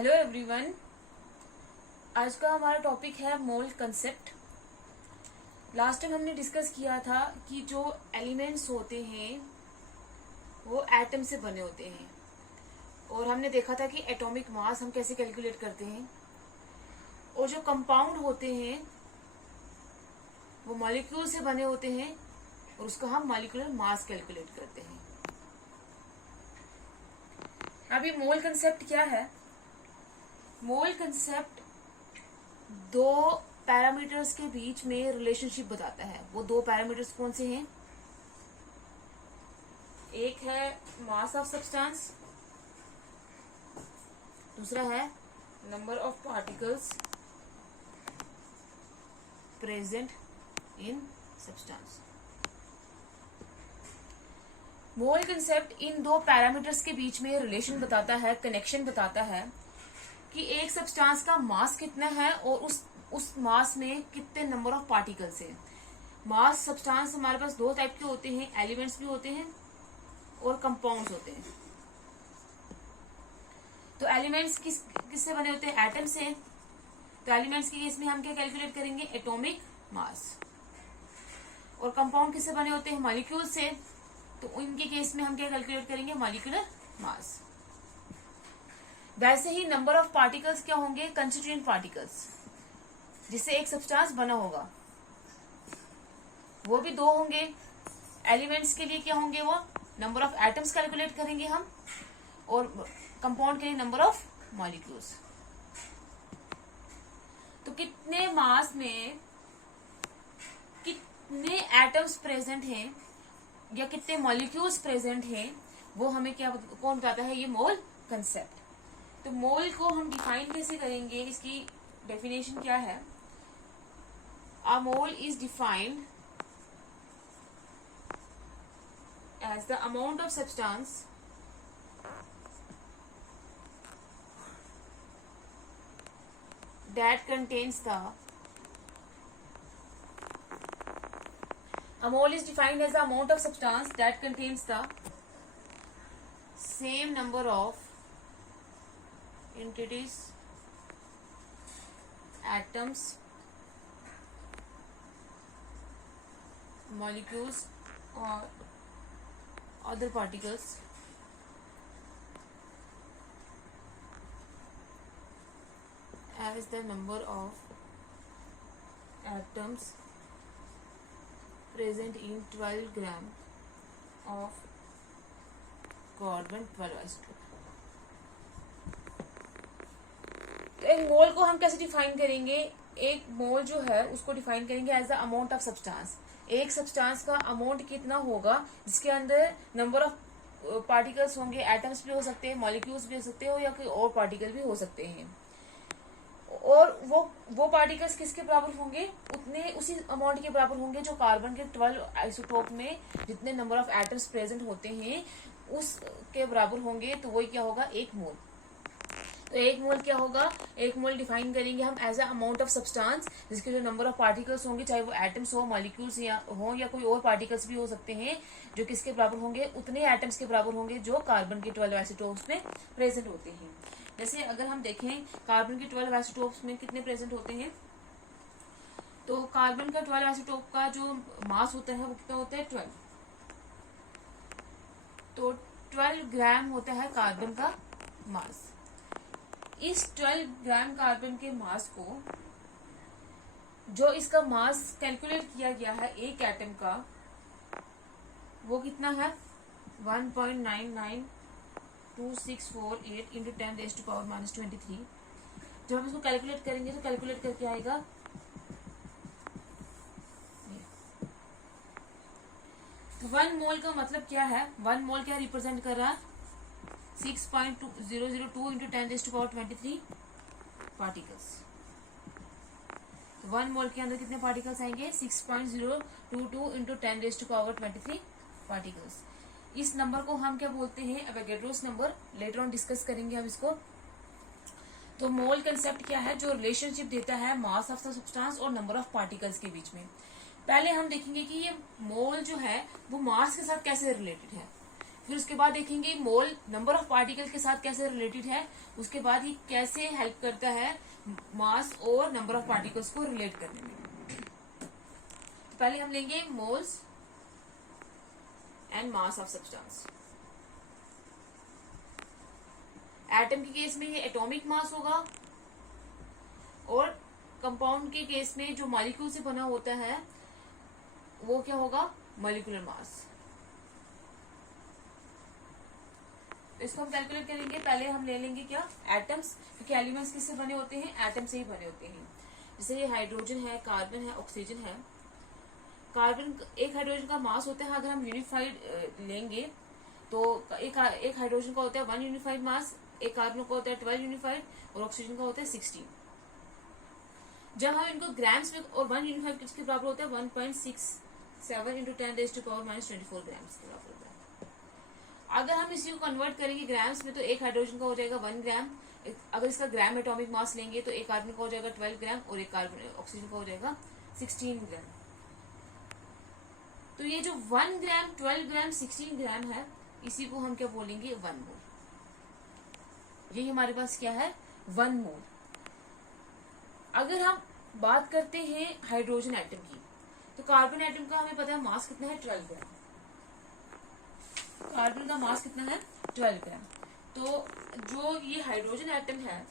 Hello everyone. आज का हमारा टॉपिक है मोल कंसेप्ट। लास्ट टाइम हमने डिस्कस किया था कि जो एलिमेंट्स होते हैं वो एटम से बने होते हैं और हमने देखा था कि एटॉमिक मास हम कैसे कैलकुलेट करते हैं और जो कंपाउंड होते हैं वो मॉलिक्यूल से बने होते हैं और उसका हम मॉलिक्यूलर मास कैलकुलेट करते हैं। अभी मोल कंसेप्ट क्या है? मोल कंसेप्ट दो पैरामीटर्स के बीच में रिलेशनशिप बताता है। वो दो पैरामीटर्स कौन से हैं? एक है मास ऑफ सब्सटेंस, दूसरा है number of particles present in substance. Mole concept in दो पैरामीटर्स के बीच में रिलेशन बताता है, कनेक्शन बताता है कि एक सब्सटेंस का मास कितना है और उस मास में कितने नंबर ऑफ पार्टिकल्स है। मास सब्सटेंस हमारे पास दो टाइप के होते हैं, एलिमेंट्स भी होते हैं और कंपाउंड्स होते हैं। तो एलिमेंट्स किससे बने होते हैं? एटम से। तो एलिमेंट्स के केस में हम क्या कैलकुलेट करेंगे? Atomic mass. और कंपाउंड किससे बने होते हैं? मॉलिक्यूल से। तो इनके केस में हम क्या कैलकुलेट करेंगे? Molecular mass. वैसे ही नंबर ऑफ पार्टिकल्स क्या होंगे? कंस्टिट्यूएंट पार्टिकल्स, जिससे एक सब्सटेंस बना होगा, वो भी दो होंगे। एलिमेंट्स के लिए क्या होंगे? वो नंबर ऑफ एटम्स कैलकुलेट करेंगे हम, और कंपाउंड के लिए नंबर ऑफ मॉलिक्यूल्स। तो कितने मास में कितने एटम्स प्रेजेंट हैं या कितने मॉलिक्यूल्स प्रेजेंट हैं, वो हमें क्या कौन बताता है? ये मोल कंसेप्ट। तो मोल को हम डिफाइन कैसे करेंगे? इसकी डेफिनेशन क्या है? A mole is defined as the amount of substance that contains the a mole is defined as the amount of substance that contains the same number of entities, atoms, molecules or other particles as the number of atoms present in 12 gram of carbon 12 isotopes। तो एक मोल को हम कैसे define करेंगे? एक मोल जो है उसको डिफाइन करेंगे as the amount of substance. एक सब्सटेंस का अमाउंट कितना होगा जिसके अंदर नंबर ऑफ पार्टिकल्स होंगे। एटम्स भी हो सकते हैं, मॉलिक्यूल्स भी हो सकते हैं या कोई और पार्टिकल भी हो सकते हैं। और वो पार्टिकल्स किसके बराबर होंगे? उतने उसी अमाउंट के बराबर होंगे जो कार्बन के 12 आइसोटोप में जितने नंबर ऑफ एटम्स प्रेजेंट होते हैं उसके बराबर होंगे। तो वही क्या होगा? एक मोल। तो एक मोल क्या होगा? एक मोल डिफाइन करेंगे हम as a amount of substance जिसके जो नंबर ऑफ पार्टिकल्स होंगे, चाहे वो एटम्स हो, मॉलिक्यूल्स हो या कोई और पार्टिकल्स भी हो सकते हैं, जो किसके बराबर होंगे? उतने एटम्स के बराबर होंगे जो कार्बन के 12 आइसोटोप्स में प्रेजेंट होते हैं। जैसे अगर हम देखें कार्बन के 12 आइसोटोप्स में कितने प्रेजेंट होते हैं, तो कार्बन का 12 आइसोटोप का जो मास होता है वो कितना होता है? 12। तो 12 ग्राम होता है कार्बन का मास। इस 12 ग्राम कार्बन के मास को, जो इसका मास कैलकुलेट किया गया है एक एटम का, वो कितना है? 1.992648 इंटू 10⁻⁻23। जब हम इसको कैलकुलेट करेंगे तो कैलकुलेट करके आएगा 1 मोल का मतलब क्या है? 1 मोल क्या रिप्रेजेंट कर रहा है? 6.002 इंटू 10⁻23 पार्टिकल्स। तो 1 मोल के अंदर कितने पार्टिकल्स आएंगे? 6.022 इंटू 10⁻23 पार्टिकल्स। इस नंबर को हम क्या बोलते हैं? Avogadro's number. Later on discuss करेंगे हम इसको। तो मोल कंसेप्ट क्या है? जो रिलेशनशिप देता है मास ऑफ द सब्सटेंस और नंबर ऑफ पार्टिकल्स के बीच में। पहले हम देखेंगे कि ये मोल जो है वो मास के साथ कैसे रिलेटेड है। फिर उसके बाद देखेंगे मोल नंबर ऑफ पार्टिकल के साथ कैसे रिलेटेड है, उसके बाद ये कैसे हेल्प करता है मास और नंबर ऑफ पार्टिकल्स को रिलेट करने में। तो पहले हम लेंगे moles and mass of substance. Atom के केस में ये एटॉमिक मास होगा और कंपाउंड के केस में जो मॉलिक्यूल से बना होता है वो क्या होगा, मॉलिक्यूलर मास। इसको हम कैलकुलेट करेंगे। पहले हम ले लेंगे क्या, एटम्स, क्योंकि एलिमेंट्स किससे बने होते हैं, एटम से ही बने होते हैं। जैसे ये हाइड्रोजन है, कार्बन है, ऑक्सीजन है। कार्बन, एक हाइड्रोजन का मास होता है, अगर हम यूनिफाइड लेंगे तो एक हाइड्रोजन का होता है 1 यूनिफाइड मास, एक कार्बन का होता है 12 यूनिफाइड और ऑक्सीजन का होता है 16। जब हम इनको ग्राम्स में, और 1 यूनिफाइड किसके बराबर होता है 1.67 इंटू 10⁻⁻⁴ ग्राम्स के बराबर होता है। अगर हम इसी को कन्वर्ट करेंगे ग्राम्स में तो एक हाइड्रोजन का हो जाएगा 1 ग्राम। अगर इसका ग्राम एटॉमिक मास लेंगे तो एक कार्बन का हो जाएगा 12 ग्राम और एक कार्बन ऑक्सीजन का हो जाएगा 16 ग्राम। तो ये जो 1 ग्राम, 12 ग्राम, 16 ग्राम है, इसी को हम क्या बोलेंगे, 1 मोल। ये हमारे पास क्या है, 1 मोल। अगर हम बात करते हैं हाइड्रोजन एटम की, तो कार्बन एटम का हमें पता है मास कितना है, 12 ग्राम। कार्बन का मास कितना है, 12 ग्राम। तो जो ये हाइड्रोजन एटम है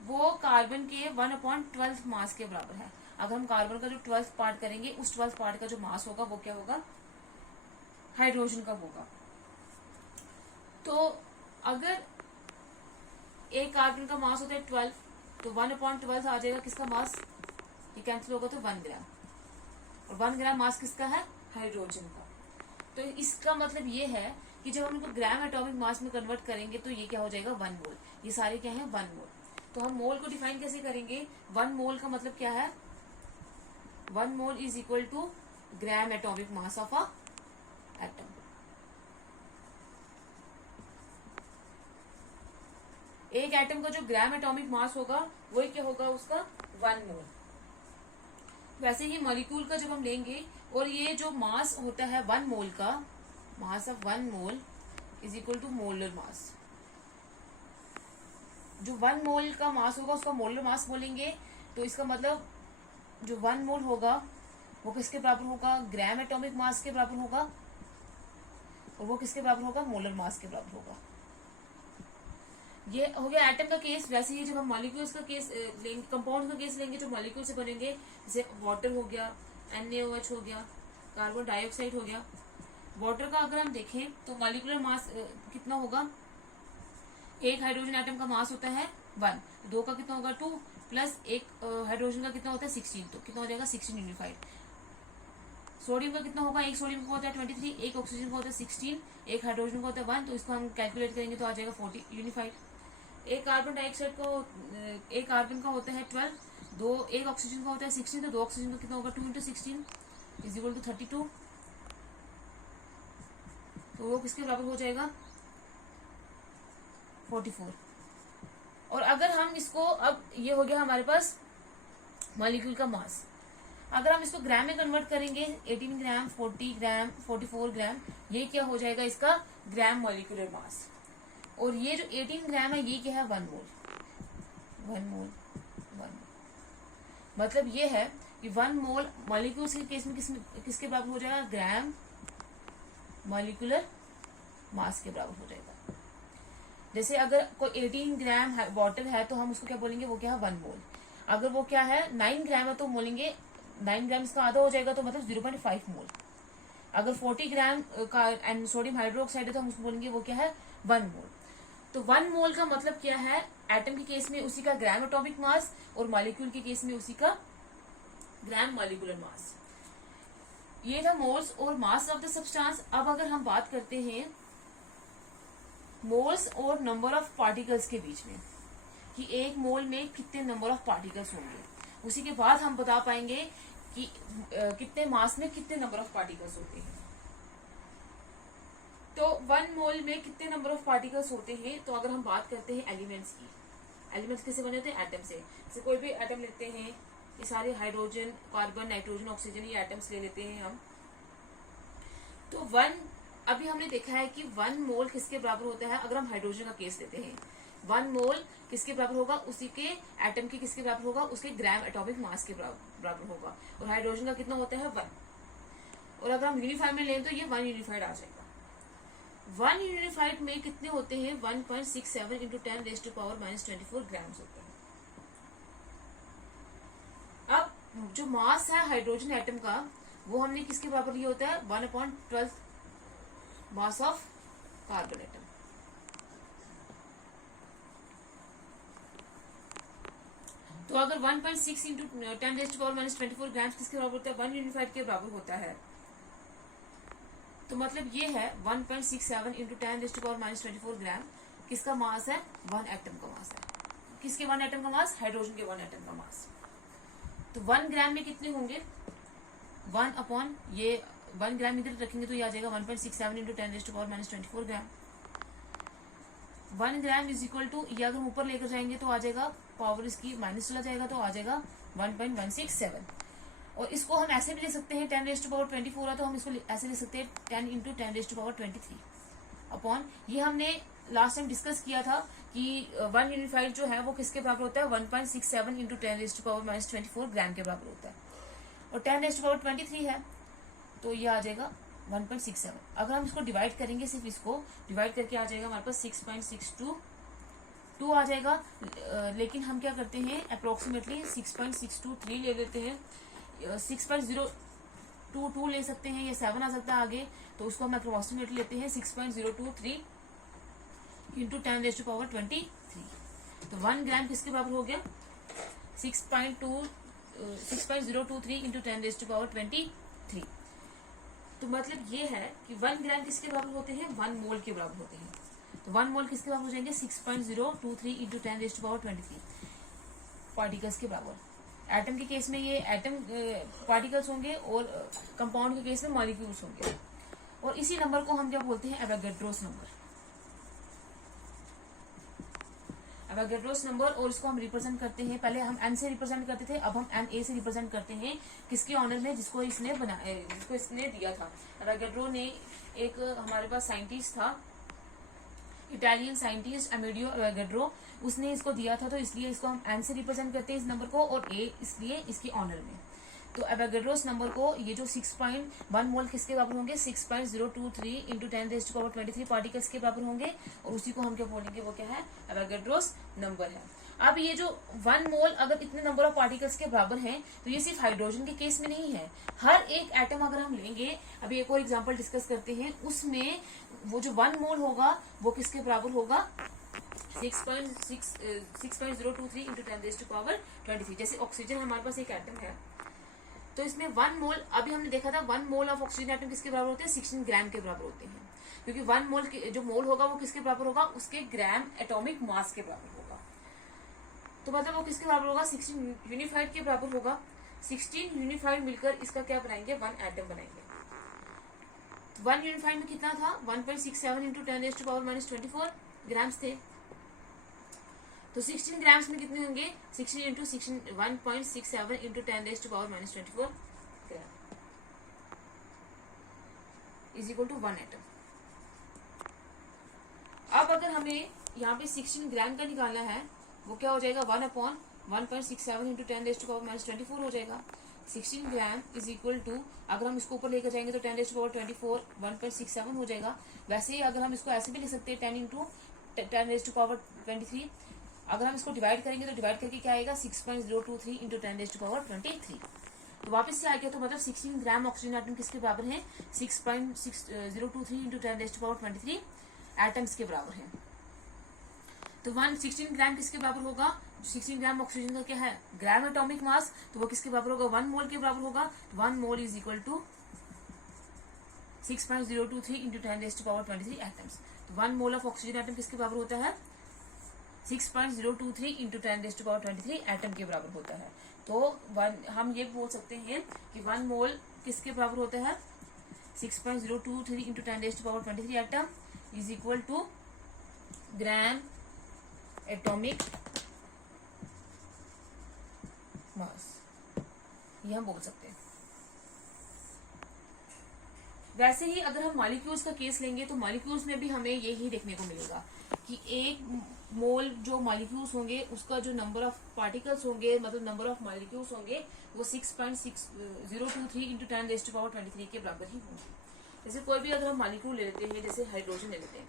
वो कार्बन के 1/12 मास के बराबर है। अगर हम कार्बन का जो 12th पार्ट करेंगे, उस 12th पार्ट का जो मास होगा वो क्या होगा, हाइड्रोजन का होगा। तो अगर एक कार्बन का मास होता है 12, तो 1/12 आ जाएगा किसका मास, ये कैंसिल होगा तो 1 ग्राम। और 1 ग्राम मास किसका है, हाइड्रोजन का। तो इसका मतलब ये है कि जब हम इनको ग्राम एटॉमिक मास में कन्वर्ट करेंगे तो ये क्या हो जाएगा, 1 मोल। ये सारे क्या है, 1 मोल। तो हम मोल को डिफाइन कैसे करेंगे, 1 मोल का मतलब क्या है, 1 mole is equal to gram atomic mass of a atom. एक एटम का जो ग्राम एटॉमिक मास होगा वही क्या होगा उसका, 1 मोल। वैसे ही मॉलिक्यूल का जब हम लेंगे, और ये जो मास होता है 1 मोल का, mass of 1 mole is equal to molar mass. जो 1 मोल का मास होगा उसका मोलर मास बोलेंगे। तो इसका मतलब जो 1 मोल होगा वो किसके बराबर होगा, ग्राम एटॉमिक मास के बराबर होगा, और वो किसके बराबर होगा, मोलर मास के बराबर होगा। ये हो गया एटम का केस। वैसे ही जब हम मॉलिक्यूल्स का केस लेंगे, कंपाउंड का केस लेंगे जो मॉलिक्यूल से बनेंगे, जैसे वाटर हो गया, NaOH हो गया, कार्बन डाइऑक्साइड हो गया। वाटर का अगर हम देखें तो मॉलिक्यूलर मास कितना होगा, एक हाइड्रोजन एटम का मास होता है 1, 2 का कितना होगा 2, प्लस एक हाइड्रोजन का कितना होता है 16, तो कितना हो जाएगा 16 यूनिफाइड। सोडियम का कितना होगा, एक सोडियम का होता है 23, एक ऑक्सीजन का होता है 16, एक हाइड्रोजन का होता है 1, तो इसको हम कैलकुलेट करेंगे तो आ जाएगा 40 यूनिफाइड। एक कार्बन डाइऑक्साइड को, एक कार्बन का होता है 12, एक ऑक्सीजन का होता है 16, तो 2 ऑक्सीजन का कितना होगा 2 × 16 इज इक्वल टू 32। तो वो किसके बराबर हो जाएगा, 44। और अगर हम इसको, अब ये हो गया हमारे पास मॉलिक्यूल का मास। अगर हम इसको ग्राम में कन्वर्ट करेंगे, 18 ग्राम, 40 ग्राम, 44 ग्राम, ये क्या हो जाएगा इसका ग्राम मॉलिक्यूलर मास। और ये जो 18 ग्राम है ये क्या है, 1 मोल। 1 मोल, 1 मोल मतलब ये है कि 1 मोल मॉलिक्यूल्स के केस में किसके बराबर हो जाएगा, ग्राम मॉलिक्यूलर मास के बराबर हो जाएगा। जैसे अगर कोई 18 ग्राम वाटर है तो हम उसको क्या बोलेंगे, वो क्या है 1 मोल। अगर वो क्या है 9 ग्राम है तो बोलेंगे 9 ग्राम इसका आधा हो जाएगा, तो मतलब 0.5 मोल। अगर 40 ग्राम का सोडियम हाइड्रोक्साइड है तो हम उसको बोलेंगे वो क्या है 1 मोल। तो 1 मोल का मतलब क्या है, एटम के केस में उसी का ग्राम एटॉमिक मास, और मॉलिक्यूल के केस में उसी का ग्राम मॉलिक्यूलर मास। ये था मोल्स और मास ऑफ द सब्सटेंस। अब अगर हम बात करते हैं मोल्स और नंबर ऑफ पार्टिकल्स के बीच में, कि एक मोल में कितने नंबर ऑफ पार्टिकल्स होंगे, उसी के बाद हम बता पाएंगे कि कितने मास में कितने नंबर ऑफ पार्टिकल्स होते हैं। तो 1 मोल में कितने नंबर ऑफ पार्टिकल्स होते हैं, तो अगर हम बात करते हैं एलिमेंट्स की, एलिमेंट्स किससे बने होते हैं, एटम से। जैसे कोई भी एटम लेते हैं, ये सारे हाइड्रोजन, कार्बन, नाइट्रोजन, ऑक्सीजन, ये एटम्स ले लेते हैं हम। तो वन, अभी हमने देखा है कि 1 मोल किसके बराबर होता है, अगर हम हाइड्रोजन का केस लेते हैं 1 मोल किसके बराबर होगा, उसी के एटम के किसके बराबर होगा, उसके ग्राम एटॉमिक मास के बराबर होगा। और हाइड्रोजन का कितना होता है 1। और अगर हम यूनिफाइड में लें तो ये 1 यूनिफाइड आ जाएगा। 1 यूनिफाइड में कितने होते हैं, 1.67 इंटू 10⁻⁻24 ग्राम्स होते हैं। अब जो मास है हाइड्रोजन एटम का वो हमने किसके बराबर लिया होता है, 1/12 मास ऑफ कार्बन एटम। तो अगर 1.6 इंटू 10⁻⁻24 ग्राम्स किसके बराबर होता है, 1 यूनिफाइड के बराबर होता है। तो मतलब ये है 1.67 इंटू 10⁻⁻24 ग्राम किसका मास है, 1 एटम का मास है। किसके 1 एटम का मास, हाइड्रोजन के 1 एटम का मास। तो 1 ग्राम में कितने होंगे, 1 अपॉन ये 1 ग्राम इधर रखेंगे तो ये आ जाएगा 1.67 into 10⁻⁻24 gram. 1 gram is equal to, ये अगर ऊपर लेकर जाएंगे तो आ जाएगा पावर इसकी माइनस चला जाएगा तो आ जाएगा 1.167। और इसको हम ऐसे भी लिख सकते हैं 10⁻24 है तो हम इसको ऐसे लिख सकते हैं 10 इंटू 10⁻23 अपॉन, ये हमने लास्ट टाइम डिस्कस किया था कि 1 यूनिफाइड जो है वो किसके बराबर होता है, 1.67 इंटू 10⁻⁻24 ग्राम के बराबर होता है। और 10⁻23 है तो ये आ जाएगा 1.67। अगर हम इसको डिवाइड करेंगे, सिर्फ इसको डिवाइड करके आ जाएगा हमारे पास 6.622 आ जाएगा। लेकिन हम क्या करते हैं, अप्रोक्सीमेटली 6.623 ले लेते हैं, 6.022 ले सकते हैं, ये 7 आ सकता है आगे, तो उसको हम अप्रोक्सीमेटली लेते हैं 6.023 इंटू 10⁻23। तो 1 ग्राम किसके बराबर हो गया, 6.023 इंटू 10⁻23। तो मतलब ये है कि 1 ग्राम किसके बराबर होते हैं, 1 मोल के बराबर होते हैं। तो 1 मोल किसके बराबर हो जाएंगे, 6.023 इंटू 10⁻23 पार्टिकल्स के बराबर। एटम के केस में ये एटम पार्टिकल्स होंगे और कंपाउंड के केस में मॉलिक्यूल्स होंगे। और इसी नंबर को हम क्या बोलते हैं, एवोगैड्रोस नंबर। एवोगैड्रोस नंबर, और इसको हम रिप्रेजेंट करते हैं, पहले हम एन से रिप्रेजेंट करते थे, अब हम एन ए से रिप्रेजेंट करते हैं। किसके ऑनर में, जिसको इसने दिया था। एवोगैड्रो ने, एक हमारे पास साइंटिस्ट था, इटालियन साइंटिस्ट अमेडियो एवोगैड्रो, उसने इसको दिया था, तो इसलिए इसको हम एन से रिप्रेजेंट करते हैं इस नंबर को, और ए इसलिए इसके ऑनर में। तो एवोगैड्रोस नंबर को, ये जो 6.1 मोल किसके बराबर होंगे, 6.023 इंटू 10⁻23 पार्टिकल्स के बराबर होंगे, और उसी को हम क्या बोलेंगे, वो क्या है, एवोगैड्रोस नंबर है। अब ये जो 1 मोल अगर इतने नंबर ऑफ पार्टिकल्स के बराबर हैं, तो ये सिर्फ हाइड्रोजन के केस में नहीं है, हर एक एटम अगर हम लेंगे, अभी एक और एग्जाम्पल डिस्कस करते हैं, उसमें वो जो 1 मोल होगा वो किसके बराबर होगा, 6.023 इंटू 10⁻23। जैसे ऑक्सीजन हमारे पास एक एटम है, तो इसमें 1 मोल, अभी हमने देखा था 1 मोल ऑफ ऑक्सीजन एटम किसके बराबर होते हैं, 16 ग्राम के बराबर होते हैं। क्योंकि 1 मोल जो मोल होगा वो किसके बराबर होगा, उसके ग्राम एटॉमिक मास के बराबर होगा। तो मतलब वो किसके बराबर होगा, 16 यूनिफाइड के बराबर होगा। 16 यूनिफाइड मिलकर इसका क्या बनाएंगे, 1 एटम बनाएंगे। 1 यूनिफाइड में कितना था, 1.67 इंटू 10⁻⁻24 ग्राम्स थे। तो 16 ग्राम्स में कितने होंगे, 16 into 1.67 into 10⁻⁻24 gram is equal to 1 atom. अब अगर हमें यहाँ पे 16 ग्राम का निकालना है, वो क्या हो जाएगा, 1/1.67 इंटू 10⁻⁻24 हो जाएगा। 16 ग्राम इज इक्वल टू, अगर हम इसको ऊपर लेकर जाएंगे तो 10⁻24 1.67 हो जाएगा। वैसे ही अगर हम इसको ऐसे भी लिख सकते हैं 10 इंटू 10⁻23। अगर हम इसको डिवाइड करेंगे तो डिवाइड करके क्या आएगा, 6.023 इंटू 10⁻23। तो वापस से आ गया, तो मतलब 16 ग्राम ऑक्सीजन एटम किसके बराबर है, 6.023 इंटू 10⁻23 एटम्स के बराबर है। तो 16 ग्राम किसके बराबर होगा, 16 ग्राम ऑक्सीजन का क्या है, ग्राम एटॉमिक मास, तो वो किसके बराबर होगा, 1 मोल के बराबर होगा। 1 mole is equal to 6.023 into 10⁻23 atoms. तो 1 मोल ऑफ ऑक्सीजन एटम किसके बराबर होता है, 6.023 इंटू 10⁻23 एटम के बराबर होता है। तो हम ये बोल सकते हैं कि 1 मोल किसके बराबर होता है, 6.023 into 10⁻23 atom is equal to gram atomic mass, ये हम बोल सकते हैं। वैसे ही अगर हम मॉलिक्यूल्स का केस लेंगे तो मॉलिक्यूल्स में भी हमें यही देखने को मिलेगा कि एक मोल जो मॉलिक्यूल्स होंगे उसका जो नंबर ऑफ पार्टिकल्स होंगे, मतलब नंबर ऑफ मॉलिक्यूल्स होंगे, वो 6.6023 इंटू 10⁻23 के बराबर ही होंगे। जैसे कोई भी अगर हम मॉलिक्यूल ले लेते हैं, जैसे हाइड्रोजन ले लेते हैं,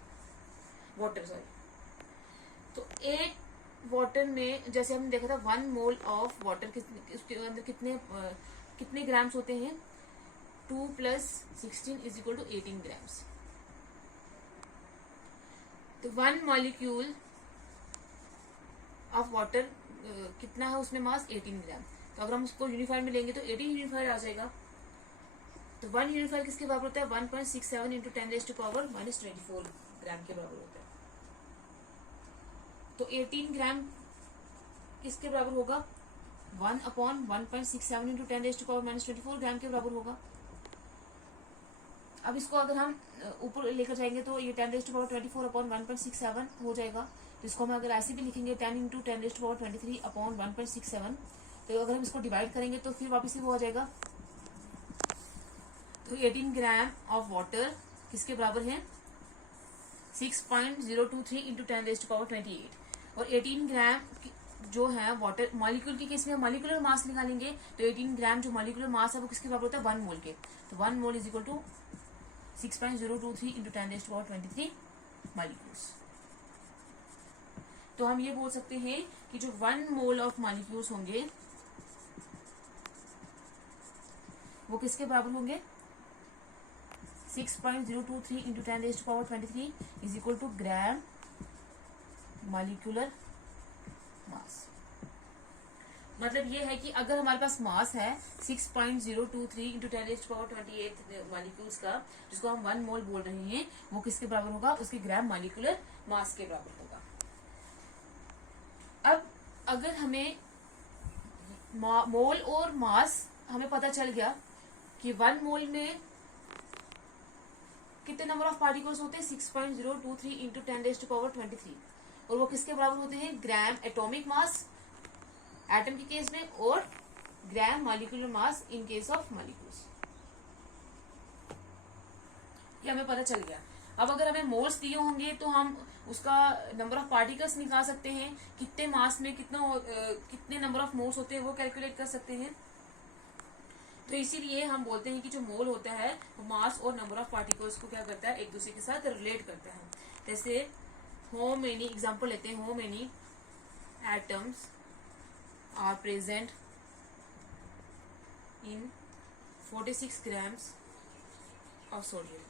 वाटर सॉरी, तो एक वाटर में जैसे हमने देखा था 1 मोल ऑफ वाटर उसके अंदर कितने ग्राम्स होते हैं, 2 + 16 = 18 ग्राम्स। तो 1 मॉलिक्यूल ऑफ वाटर कितना है उसमें मास, 18 ग्राम। तो अगर हम उसको यूनिफाइड में लेंगे तो 18 यूनिफाइड आ जाएगा। तो 1 यूनिफाइड किसके बराबर होता है, 1.67 इंटू 10⁻⁻24 ग्राम के बराबर होता है। तो 18 ग्राम किसके बराबर होगा, 1/1.67 इंटू 10⁻⁻24 ग्राम के बराबर होगा। अब इसको अगर हम ऊपर लेकर जाएंगे तो ये 10⁻24/1.67 हो जाएगा। तो इसको हम अगर ऐसे भी लिखेंगे 10 इंटू 10⁻23/1.67, तो अगर हम इसको डिवाइड करेंगे तो फिर वापस ही वो हो जाएगा। तो 18 ग्राम ऑफ वाटर किसके बराबर है, 6.023 इंटू 10⁻28। और 18 ग्राम जो है वाटर मॉलिक्यूल के केस में मॉलिक्यूलर मास निकालेंगे तो 18 ग्राम जो मॉलिक्यूलर मास है वो किसके बराबर होता है, 1 मोल के। तो 1 मोल = 6.023 इंटू 10⁻23 मॉलिक्यूल्स। तो हम ये बोल सकते हैं कि जो 1 मोल ऑफ मॉलिक्यूल्स होंगे वो किसके बराबर होंगे, 6.023 इंटू 10⁻23 = ग्राम मॉलिक्यूलर मास। मतलब ये है कि अगर हमारे पास मास है 6.023 इंटू 10⁻28 मॉलिक्यूल्स का, जिसको हम 1 मोल बोल रहे हैं, वो किसके बराबर होगा, उसके ग्राम मॉलिक्यूलर मास के बराबर होगा। अब अगर हमें मोल और मास हमें पता चल गया कि 1 मोल में कितने नंबर ऑफ पार्टिकल्स होते हैं, 6.023 इंटू 10⁻23, और वो किसके बराबर होते हैं, ग्राम एटॉमिक मास एटम के केस में और gram molecular mass in case of molecules. ये हमें पता चल गया। अब अगर हमें मोल्स दिए होंगे तो हम उसका नंबर ऑफ पार्टिकल्स निकाल सकते हैं, कितने मास में कितने नंबर ऑफ मोल्स होते हैं वो कैलकुलेट कर सकते हैं। तो इसीलिए हम बोलते हैं कि जो मोल होता है वो मास और नंबर ऑफ पार्टिकल्स को क्या करता है, एक दूसरे के साथ रिलेट करता है। जैसे हाउ मेनी एग्जांपल लेते हैं, how many atoms are present in 46 grams of sodium.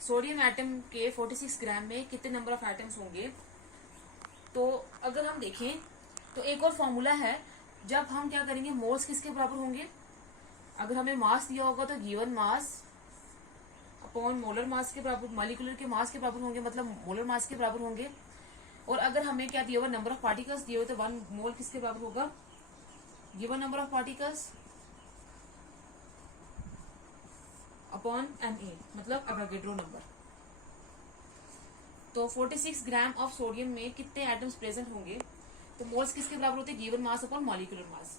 Sodium atom के 46 ग्राम में कितने नंबर ऑफ एटम्स होंगे। तो अगर हम देखें तो एक और फॉर्मूला है, जब हम क्या करेंगे, मोल्स किसके बराबर होंगे, अगर हमें मास दिया होगा तो given mass upon molar mass के बराबर, मॉलिक्यूलर के मास के बराबर होंगे, मतलब मोलर मास के बराबर होंगे। और अगर हमें क्या दिया हुआ, नंबर ऑफ पार्टिकल्स दिए हुए, तो 1 मोल किसके बराबर होगा, given number of particles upon Na, मतलब एवोगैड्रो नंबर। तो 46 ग्राम ऑफ सोडियम में कितने एटम्स प्रेजेंट होंगे, तो मोल्स किसके बराबर होते हैं, given mass upon molecular mass.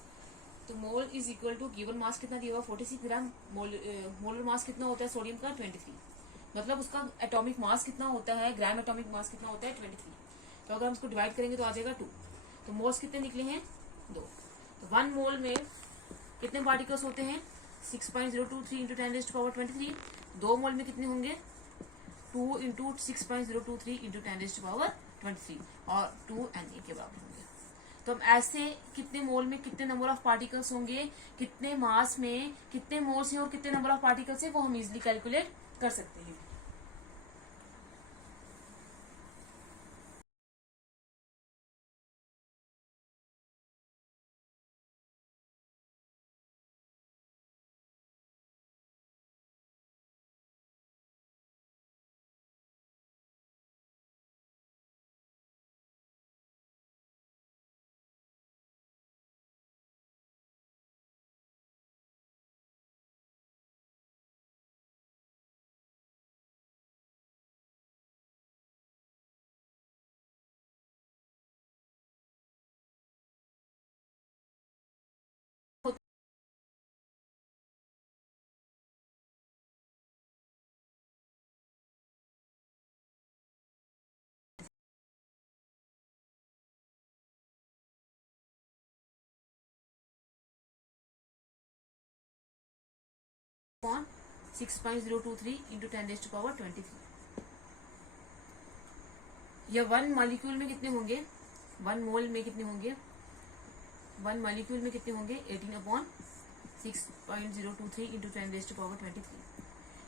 तो mole is equal to given mass कितना दिया हुआ 46 ग्राम, मोलर मास कितना होता है सोडियम का 23, मतलब उसका एटॉमिक मास कितना होता है, ग्राम एटॉमिक मास कितना होता है 23। तो अगर हम इसको डिवाइड करेंगे तो आ जाएगा 2। तो मोल्स कितने निकले हैं 2। तो 1 मोल में कितने पार्टिकल्स होते हैं, 6.023 इंटू 10⁻23। 2 मोल में कितने होंगे, 2 इंटू 6.023 इंटू 10⁻23 और 2 Na के बराबर होंगे। तो हम ऐसे कितने मोल में कितने नंबर ऑफ पार्टिकल्स होंगे, कितने मास में कितने मोल्स हैं और कितने नंबर ऑफ पार्टिकल्स हैं, वो हम इजिली कैलकुलेट कर सकते हैं। Upon 6.023 into 10⁻23। या 1 मॉलिक्यूल में कितने होंगे, 1 मोल में कितने होंगे, 1 मॉलिक्यूल में कितने होंगे 18/6.023 इंटू 10⁻23।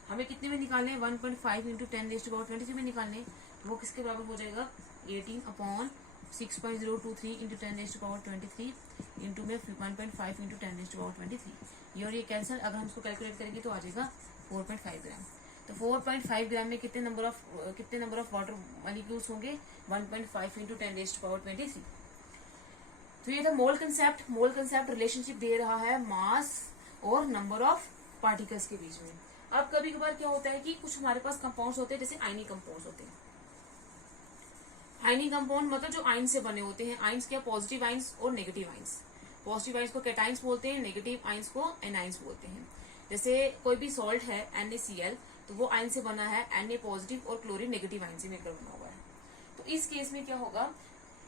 हमें कितने में निकालने हैं, 1.5 इंटू 10⁻23 में निकालने, वो किसके बराबर हो जाएगा 18/6.023 इंटू 10⁻23 इंटू में 1.5 इंटू 10⁻23। ये और ये कैंसिल, अगर हम इसको कैलकुलेट करेंगे तो आ जाएगा 4.5 ग्राम। तो 4.5 ग्राम में कितने नंबर ऑफ वाटर मॉलिक्यूल्स होंगे, 1.5 इंटू 10⁻23। तो ये था mole concept. Mole concept relationship दे रहा है मास और नंबर ऑफ पार्टिकल्स के बीच में। अब कभी कभार क्या होता है कि कुछ हमारे पास कंपाउंड्स होते हैं, जैसे आयनी कंपाउंड्स होते हैं। आयनी कंपाउंड मतलब जो आयन से बने होते हैं। आयन्स क्या, पॉजिटिव आयन्स और नेगेटिव आयन्स। पॉजिटिव आयन्स को कैटाइन्स बोलते हैं, नेगेटिव आयन्स को एनाइन्स बोलते हैं। जैसे कोई भी सॉल्ट है NaCl, तो वो आयन से बना है Na पॉजिटिव और क्लोरीन नेगेटिव आयन से मिलकर बना हुआ है। तो इस केस में क्या होगा,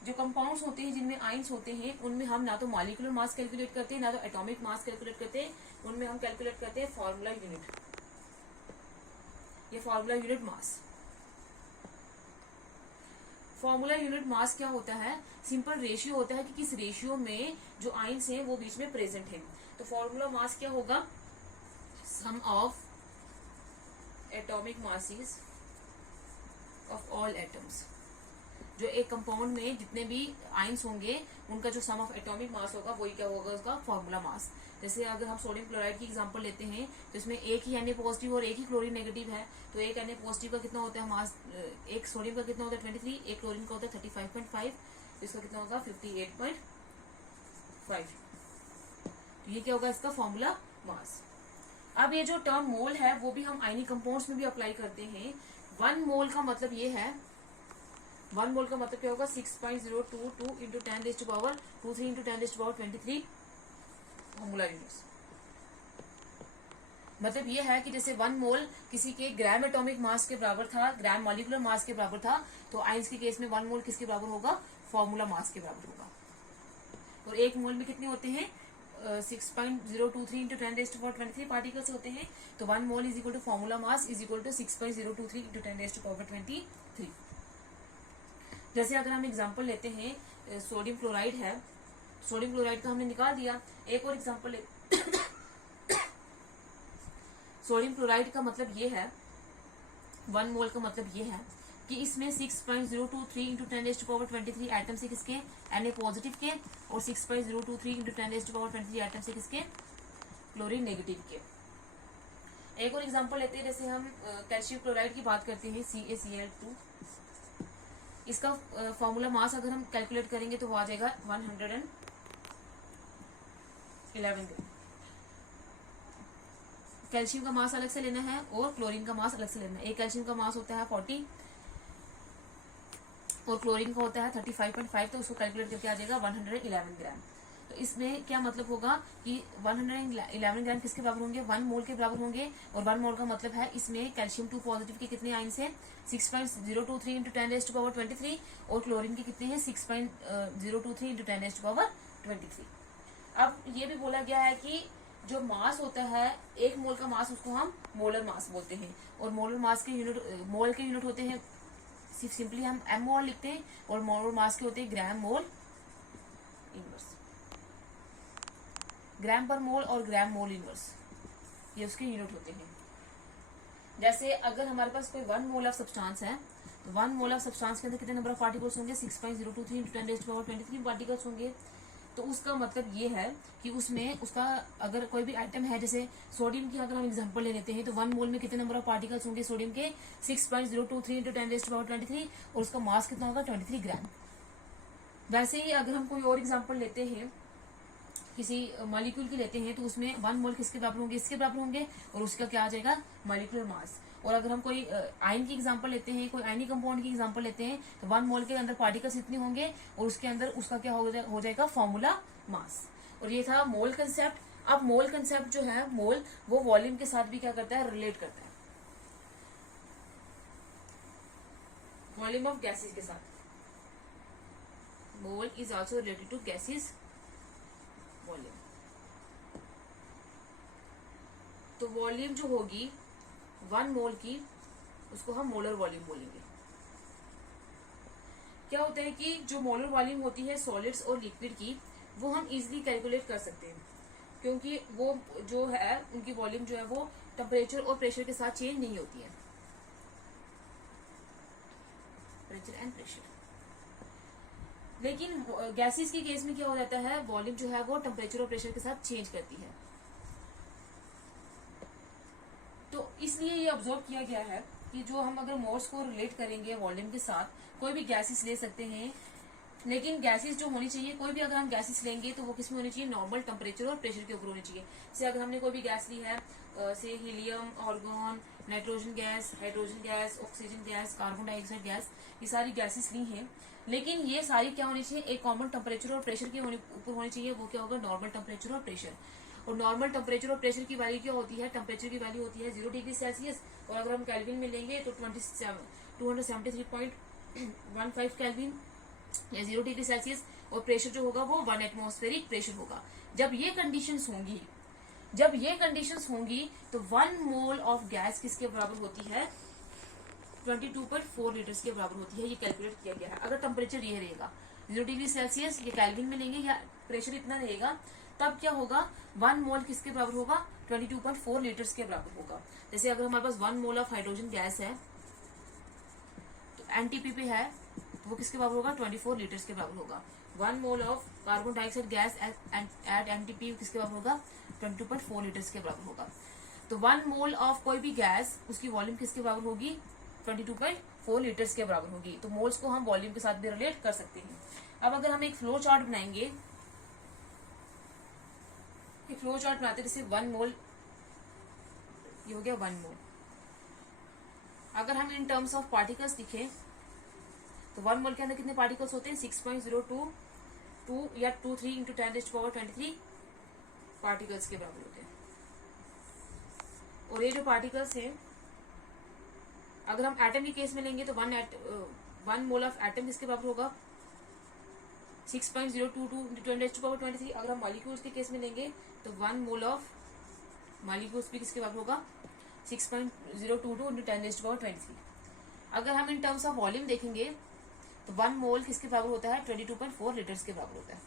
जो कंपाउंड्स होते हैं जिनमें आयन्स होते हैं उनमें हम ना तो मॉलिक्यूलर मास कैलकुलेट करते हैं, ना तो एटॉमिक मास कैलकुलेट करते हैं, उनमें हम कैलकुलेट करते हैं फॉर्मूला यूनिट, ये formula unit mass. Formula unit mass क्या होता है, सिंपल रेशियो होता है कि किस रेशियो में जो आयन्स हैं वो बीच में प्रेजेंट है। तो फॉर्मूला मास क्या होगा, sum of atomic masses of all atoms. जो एक कंपाउंड में जितने भी आयन्स होंगे उनका जो सम ऑफ एटॉमिक मास होगा वही क्या होगा, उसका फॉर्मूला मास। जैसे अगर हम सोडियम क्लोराइड की एग्जांपल लेते हैं तो इसमें एक ही Na पॉजिटिव और एक ही क्लोरीन नेगेटिव है। तो एक Na पॉजिटिव का कितना होता है मास, एक सोडियम का कितना होता है 23, एक क्लोरीन का होता है 35.5, तो इसका कितना होगा 58.5। तो ये क्या होगा, इसका फॉर्मूला मास। अब ये जो टर्म मोल है वो भी हम आयनिक कंपाउंड्स में भी अप्लाई करते हैं। 1 मोल का मतलब ये है, 1 मोल का मतलब क्या होगा 6.022 इंटू 10⁻23 इंटू 10⁻23 फॉर्मूला यूनिट्स। मतलब ये है कि जैसे 1 मोल किसी के ग्राम एटॉमिक मास के बराबर था, ग्राम मॉलिक्यूलर मास के बराबर था, तो आयंस के केस में 1 मोल किसके बराबर होगा, फॉर्मूला मास के बराबर होगा। और 1 मोल में कितने होते हैं, 6.023 इंटू 10⁻23 पार्टिकल्स होते हैं। तो 1 mole is equal to formula mass is equal to 6.023 into 10⁻23। जैसे अगर हम एग्जांपल लेते हैं, सोडियम क्लोराइड है, सोडियम क्लोराइड का हमने निकाल दिया। एक और एग्जांपल सोडियम क्लोराइड का मतलब ये है, 1 मोल का मतलब ये है कि इसमें 6.023 इंटू 10⁻23 एटम से किसके, Na पॉजिटिव के, और 6.023 इंटू 10⁻23 एटम से किसके, क्लोरीन नेगेटिव के। एक और एग्जांपल लेते हैं, जैसे हम कैल्शियम क्लोराइड की बात करते हैं CaCl2। इसका फॉर्मूला मास अगर हम कैलकुलेट करेंगे तो वो आ जाएगा 111 ग्राम। कैल्शियम का मास अलग से लेना है और क्लोरीन का मास अलग से लेना है। एक कैल्शियम का मास होता है 40 और क्लोरीन का होता है 35.5, तो उसको कैलकुलेट करके आ जाएगा 111 ग्राम। तो इसमें क्या मतलब होगा कि 111 ग्राम किसके बराबर होंगे, 1 मोल के बराबर होंगे। और 1 मोल का मतलब है इसमें कैल्शियम 2 पॉजिटिव के कितने आयन्स हैं, 6.023 इंटू 10⁻23, और क्लोरीन के कितने हैं 6.023 इंटू 10⁻23। अब ये भी बोला गया है कि जो मास होता है 1 मोल का मास, उसको हम मोलर मास बोलते हैं। और मोलर मास के यूनिट, मोल के यूनिट होते हैं, सिंपली हम m मोल लिखते हैं, और मोलर मास के होते हैं ग्राम मोल इनवर्स। ग्राम पर मोल और ग्राम मोल इनवर्स ये उसके यूनिट होते हैं। जैसे अगर हमारे पास कोई 1 मोल ऑफ सब्सटेंस है, तो 1 मोल ऑफ सब्सटेंस के अंदर कितने नंबर ऑफ पार्टिकल्स होंगे, 6.023 इंटू 10⁻23 पार्टिकल्स होंगे। तो उसका मतलब ये है कि उसमें उसका अगर कोई भी आइटम है, जैसे सोडियम की अगर हम एग्जांपल ले लेते हैं, तो 1 मोल में कितने नंबर ऑफ पार्टिकल्स होंगे सोडियम के, 6.023 इंटू 10⁻23, और उसका मास कितना होगा 23 ग्राम। वैसे ही अगर हम कोई और एग्जांपल लेते हैं, किसी मॉलिक्यूल की लेते हैं, तो उसमें 1 मोल किसके बराबर होंगे, इसके बराबर होंगे, और उसका क्या आ जाएगा मॉलिक्यूलर मास। और अगर हम कोई आयन की एग्जांपल लेते हैं, कोई आयनिक कंपाउंड की एग्जांपल लेते हैं, तो 1 मोल के अंदर पार्टिकल्स इतने होंगे और उसके अंदर उसका क्या हो जाएगा फॉर्मूला मास। और ये था मोल कंसेप्ट। अब मोल कंसेप्ट जो है, मोल वो वॉल्यूम के साथ भी क्या करता है, रिलेट करता है, वॉल्यूम ऑफ गैसेस के साथ। Mole is also related to gases volume. तो वॉल्यूम जो होगी 1 मोल की, उसको हम मोलर वॉल्यूम बोलेंगे। क्या होता है कि जो मोलर वॉल्यूम होती है सॉलिड्स और लिक्विड की, वो हम इजीली कैलकुलेट कर सकते हैं, क्योंकि वो जो है उनकी वॉल्यूम जो है वो टेम्परेचर और प्रेशर के साथ चेंज नहीं होती है, टेम्परेचर एंड प्रेशर। लेकिन गैसेस के केस में क्या हो जाता है, वॉल्यूम जो है वो टेम्परेचर और प्रेशर के साथ चेंज करती है। तो इसलिए ये ऑब्जर्व किया गया है कि जो हम अगर मोल्स को रिलेट करेंगे वॉल्यूम के साथ, कोई भी गैसेस ले सकते हैं, लेकिन गैसेस जो होनी चाहिए, कोई भी अगर हम गैसेस लेंगे तो वो किस में होनी चाहिए, नॉर्मल टेम्परेचर और प्रेशर के ऊपर होनी चाहिए। जैसे अगर हमने कोई भी गैस ली है, से helium, argon, nitrogen gas, hydrogen gas, oxygen gas, carbon dioxide gas, ये सारी गैसेस ली हैं, लेकिन ये सारी क्या होनी चाहिए, एक कॉमन टेम्परेचर और प्रेशर के ऊपर होनी चाहिए। वो क्या होगा, नॉर्मल टेम्परेचर और प्रेशर। और नॉर्मल टेम्परेचर और प्रेशर की वैल्यू क्या होती है, टेम्परेचर की वैल्यू होती है 0 डिग्री सेल्सियस, और अगर हम केल्विन में लेंगे तो 273.15 केल्विन या 0 डिग्री सेल्सियस, और प्रेशर जो होगा वो 1 एटमॉस्फेरिक प्रेशर होगा। जब ये कंडीशंस होंगी तो 1 मोल ऑफ गैस किसके बराबर होती है, 22.4 लीटर्स के बराबर होती है। ये कैलकुलेट किया गया है। अगर टेम्परेचर ये रहेगा 0 डिग्री सेल्सियस, ये केल्विन में लेंगे, या प्रेशर इतना रहेगा, तब क्या होगा, 1 मोल किसके बराबर होगा, 22.4 लीटर्स के बराबर होगा। जैसे अगर हमारे पास 1 मोल ऑफ हाइड्रोजन गैस है तो एनटीपी पे है, तो वो किसके बराबर होगा, 24 लीटर्स के बराबर होगा। 1 mole of carbon dioxide gas at NTP किसके बराबर होगा, 22.4 लीटर्स के बराबर होगा। तो 1 मोल ऑफ कोई भी गैस, उसकी वॉल्यूम किसके बराबर होगी, 22.4 लीटर्स के बराबर होगी। तो मोल्स को हम वॉल्यूम के साथ भी रिलेट कर सकते हैं। अब अगर हम एक फ्लो चार्ट बनाएंगे, फ्लो चार्ट बनाते हैं, जैसे 1 मोल, ये हो गया 1 मोल। अगर हम इन टर्म्स ऑफ पार्टिकल्स लिखें तो 1 मोल के अंदर कितने पार्टिकल्स होते हैं, 6.022 या 23 इंटू 10⁻23 पार्टिकल्स के बराबर होते हैं। और ये जो पार्टिकल्स हैं, अगर हम एटम के केस में लेंगे तो 1 मोल ऑफ एटम किसके बराबर होगा, 6.022 इंटू 10⁻23। अगर हम मॉलिक्यूल्स के केस में लेंगे तो 1 मोल ऑफ मॉलिक्यूल्स भी किसके बराबर होगा, 6.022 इंटू 10⁻23। अगर हम इन टर्म्स ऑफ वॉल्यूम देखेंगे तो 1 मोल किसके बराबर होता है, 22.4 लीटर्स के बराबर होता है।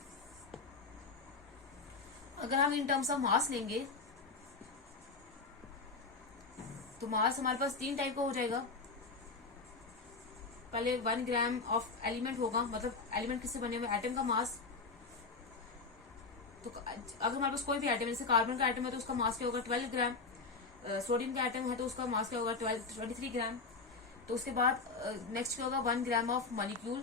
अगर हम इन टर्म्स ऑफ मास लेंगे तो मास हमारे पास 3 टाइप का हो जाएगा। पहले 1 ग्राम ऑफ एलिमेंट होगा, मतलब एलिमेंट किससे बने हुए, एटम का मास। तो अगर हमारे पास कोई भी एटम, जैसे कार्बन का एटम है तो उसका मास क्या होगा, 12 ग्राम। सोडियम का एटम है तो उसका मास क्या होगा, 23 ग्राम। तो उसके बाद नेक्स्ट क्या होगा, 1 ग्राम ऑफ मॉलिक्यूल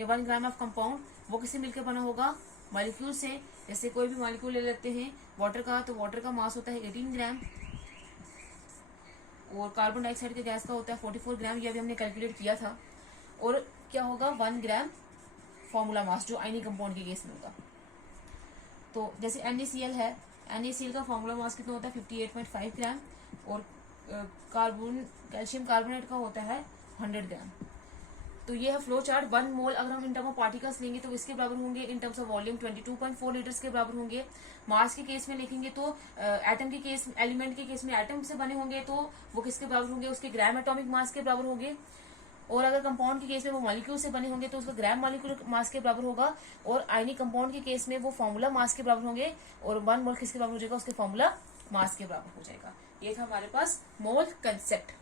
या 1 ग्राम ऑफ कंपाउंड, वो किससे मिलकर बना होगा, मॉलिक्यूल से। जैसे कोई भी मॉलिक्यूल ले लेते हैं वाटर का, तो वाटर का मास होता है 18 ग्राम, और कार्बन डाइऑक्साइड के गैस का होता है 44 ग्राम। ये अभी हमने कैलकुलेट किया था। और क्या होगा, 1 ग्राम फॉर्मूला मास, जो आयनिक कंपाउंड के केस में होगा। तो जैसे NaCl है, NaCl का फॉर्मूला मास कितना होता है, 58.5 ग्राम, और कैल्शियम कार्बोनेट का होता है 100 ग्राम। तो ये है फ्लो चार्ट। 1 मोल अगर हम इन टर्म ऑफ पार्टिकल्स लेंगे तो इसके बराबर होंगे, in terms of volume 22.4 litres के बराबर होंगे। मास के केस में लिखेंगे तो एटम के केस, एलिमेंट के केस में एटम से बने होंगे तो वो किसके बराबर होंगे, उसके ग्राम एटॉमिक मास के बराबर होंगे। और अगर कंपाउंड के केस में वो मॉलिक्यूल से बने होंगे तो उसका ग्राम मॉलिक्यूल मास के बराबर होगा। और आयनिक कंपाउंड के केस में वो फॉर्मूला मास के बराबर होंगे, और 1 मोल किसके बराबर हो जाएगा, उसके फॉर्मूला मास के बराबर हो जाएगा। ये था हमारे पास मोल कंसेप्ट।